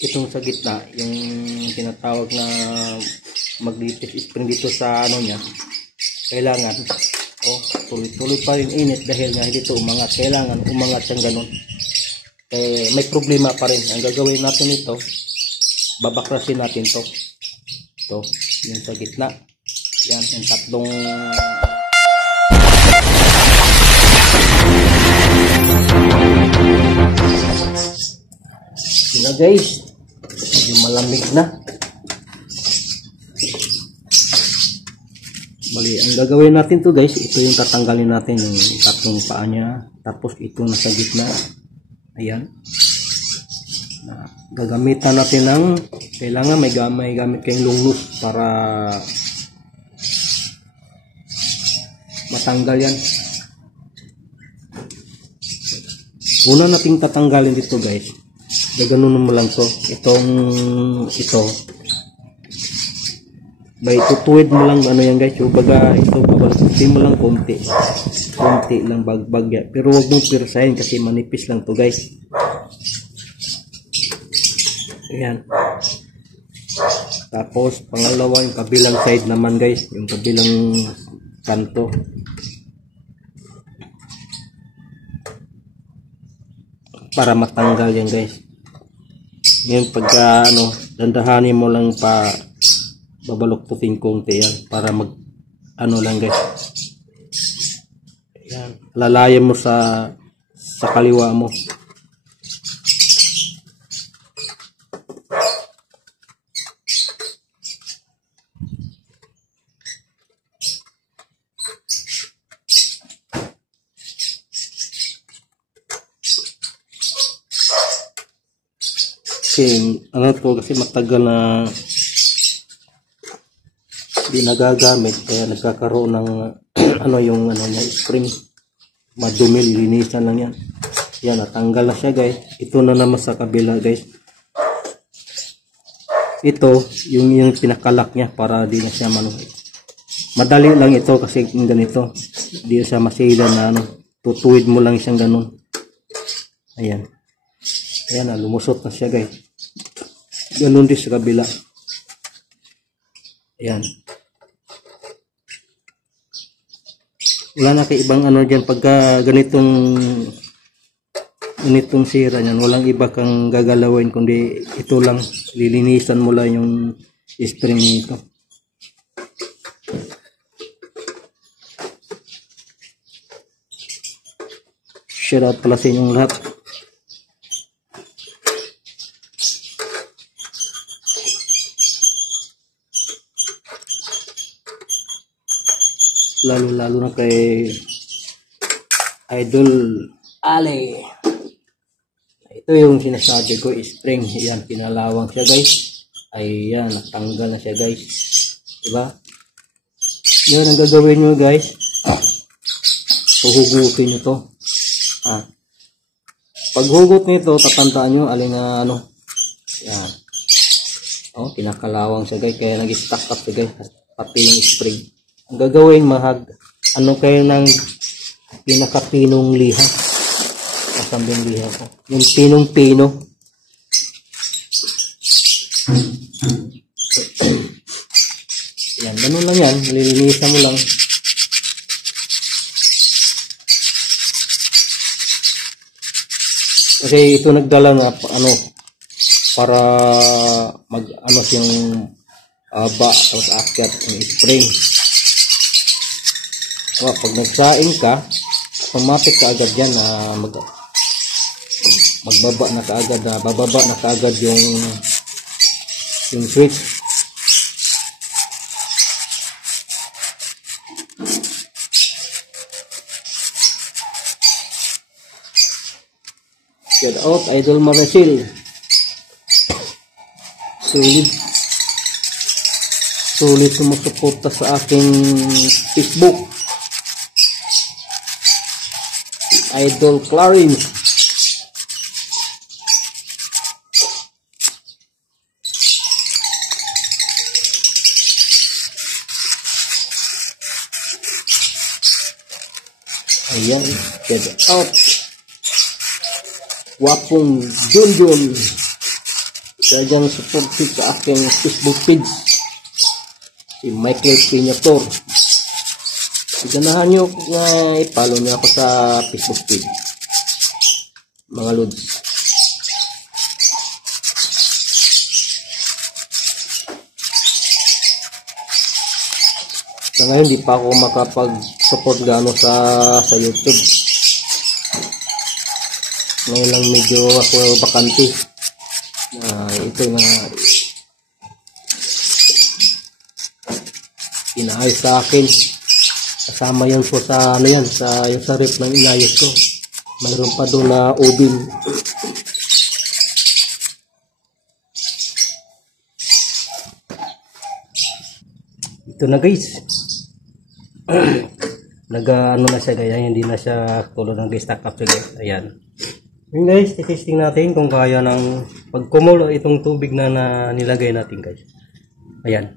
itong sa gitna, yung tinatawag na magnetic spring dito sa ano niya, kailangan tuloy-tuloy pa rin init dahil nga hindi ito umangat. Kailangan umangat siyang ganun. May problema pa rin. Ang gagawin natin ito, babakrasin natin to. Ito, yung sa gitna. Yan, yung tatlong yun na guys, medyo malamig na. Bali, ang gagawin natin to guys, ito yung tatanggalin natin yung tatlong paa niya, tapos ito nasa gitna. Ayan. Gagamitan natin ng, kailangan may gamit kayong lunglus para matanggal yan. Una nating tatanggalin dito guys, gaganunin mo lang to, ito by tutuwid mo lang ano yan guys, yung baga ito babalsutin mo lang konti lang bagbagya, pero wag mong pirsahin kasi manipis lang to guys. Ayan. Tapos pangalawa yung kabilang side naman guys, yung kabilang kanto. Para matanggal yan guys. Ngayon pagka dandahanin mo lang pa babaluktutin konti yan para mag lang guys. Ayan. Lalayan mo sa kaliwa mo. Kasi matagal na hindi nagagamit kaya nagkakaroon ng yung niya spring, madumi, linisan lang yan. Yan, natanggal na siya guys. Ito na naman sa kabila guys, ito yung pinakalak niya para di na siya madali lang ito kasi ganito, di siya masila na tutuwid mo lang siyang ganun. Ayan, lumusot na siya guys. Ganun din sa kabila. Ayan. Wala na kay ibang dyan pagka ganitong sira niyan. Walang iba kang gagalawin kundi ito lang. Lilinisan mo lang yung spring nito. Shout out pala sa inyong lahat. Lalo na kay Idol Ale. Ito yung sinasabi ko, spring. Ayan, pinalawang siya guys. Ayan, natanggal na siya guys. Diba? Yan ang gagawin nyo guys. Huhugutin ito. Pag hugot nito, tatandaan nyo alin na Yan. Pinakalawang siya guys. Kaya nag-stack up siya guys. Pati yung spring. Ang gagawin kayo ng pinakapinong liha. Kasambing liha ko. Yung pinong-pino. Yan, ganun lang yan. Lilinisan mo lang. Kasi ito nagdala na para yung tapos akyat yung spring. Pag nagsaing ka, automatic ka agad yan na magbaba na kaagad, bababa na kaagad yung switch. Shout out Idol Maricel. Sulit sumusuporta sa aking Facebook. Idol Clarence. Ayan, shout out Wapong Junjun. Kaya dyan supported sa aking Facebook page. Si Michael Pinator. Ganahan nyo na i-follow nyo ako sa Facebook page. Mga lods. Sa ngayon, di pa ako makapag-support gaano sa YouTube. Ngayon lang medyo ako bakante. Ito na inaayos sa akin. Kasama yan po sa ano yan, yung sa rep ng inayos ko. Mayroon pa doon na oven. Ito na guys. Ano na siya guys, hindi na siya tulad ng stack up siya guys. Ayan. Yun guys, testing natin kung kaya ng pagkumulo itong tubig na nilagay natin guys. Ayan.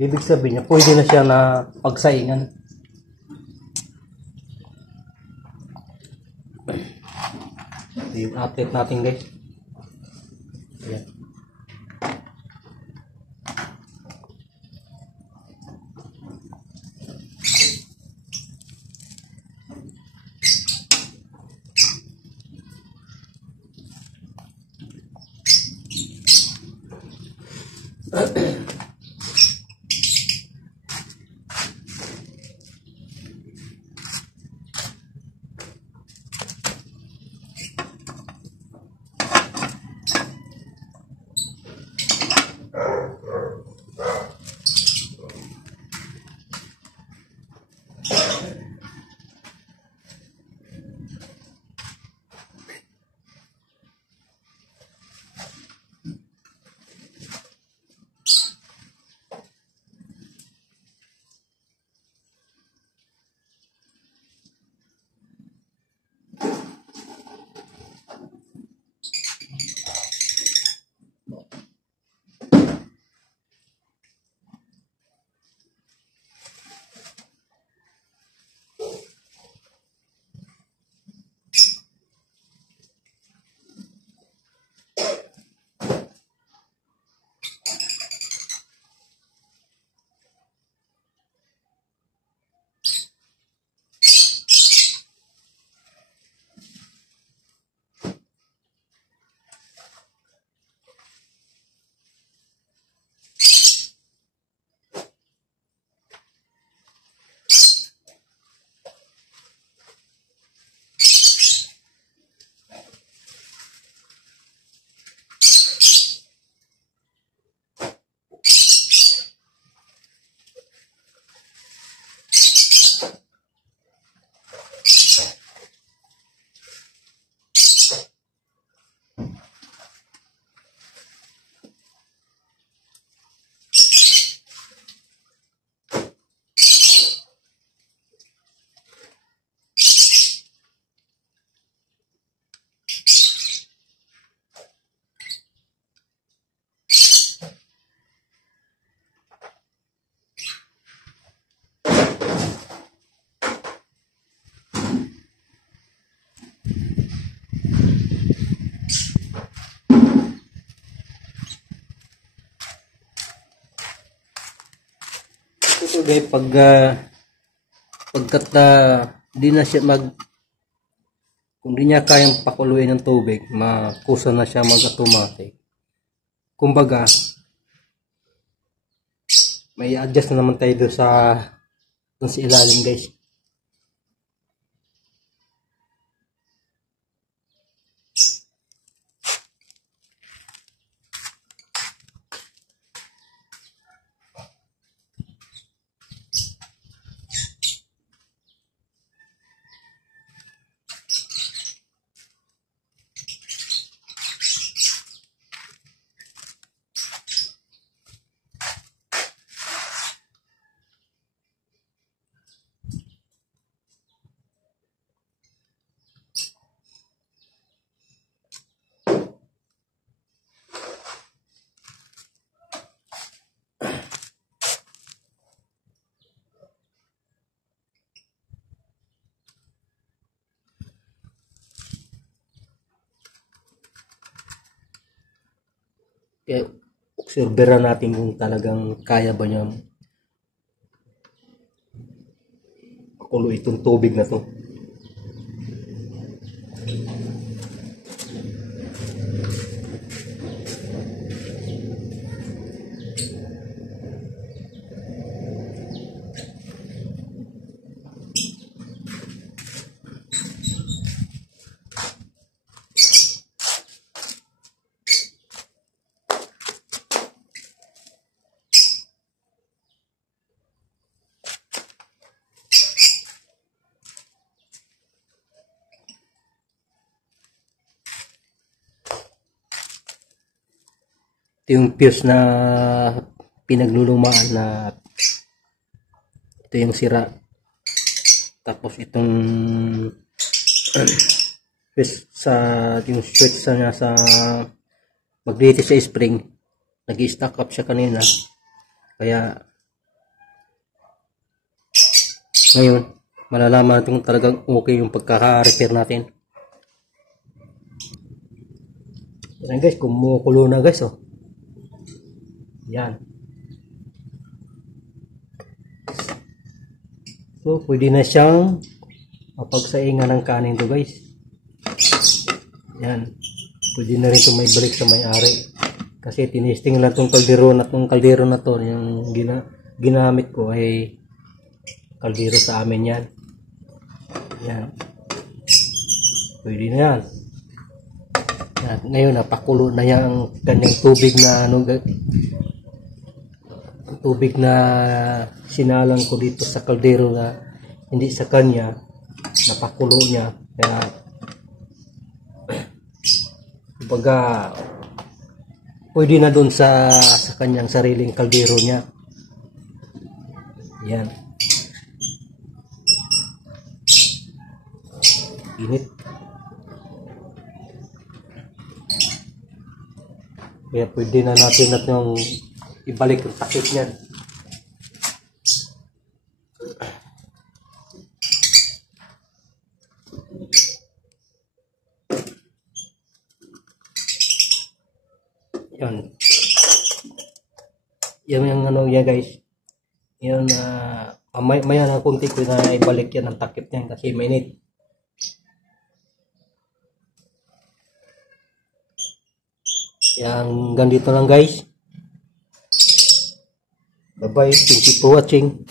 Ibig sabihin niya, pwede na siya na pagsaingan. Ito yung update natin guys. Ayan. Ito guys, pagkat di na siya kung di niya kayang pakuluin ng tubig, makusa na siya mag-automatic. Kumbaga, may adjust na naman tayo doon sa ilalim guys. Kaya observeran natin kung talagang kaya ba niya makulo itong tubig na to. Ito yung fuse na pinaglulumaan na ito yung sira. Tapos itong fuse sa yung switch sa niya sa magnetic sa spring, nag-stack up siya kanina. Kaya ngayon malalaman natin kung talagang okay yung pagkaka-repair natin. Yan guys, kumukulo na guys, oh. Yan. So, pwede na siyang mapagsaingan ng kanin to guys. Yan. Pwede na rin ito may balik sa may-ari. Kasi tinisting lang itong kaldero na to. Yung ginamit ko ay kaldero sa amin yan. Yan. Pwede na yan. Yan. Ngayon, napakulo na yan ang kanyang tubig na tubig na sinalang ko dito sa kaldero na hindi sa kanya, napakulo niya. Kaya kumbaga pwede na doon sa kanyang sariling kaldero niya. Yan. Init. Kaya pwede na natin yung ibalik yung takip niyan. Yan. Yan yung ano yan guys. Yan maya na kunti ko na ibalik yan ang takip niyan kasi mainit. Yan, ganito lang guys. Bye bye, thank you for watching.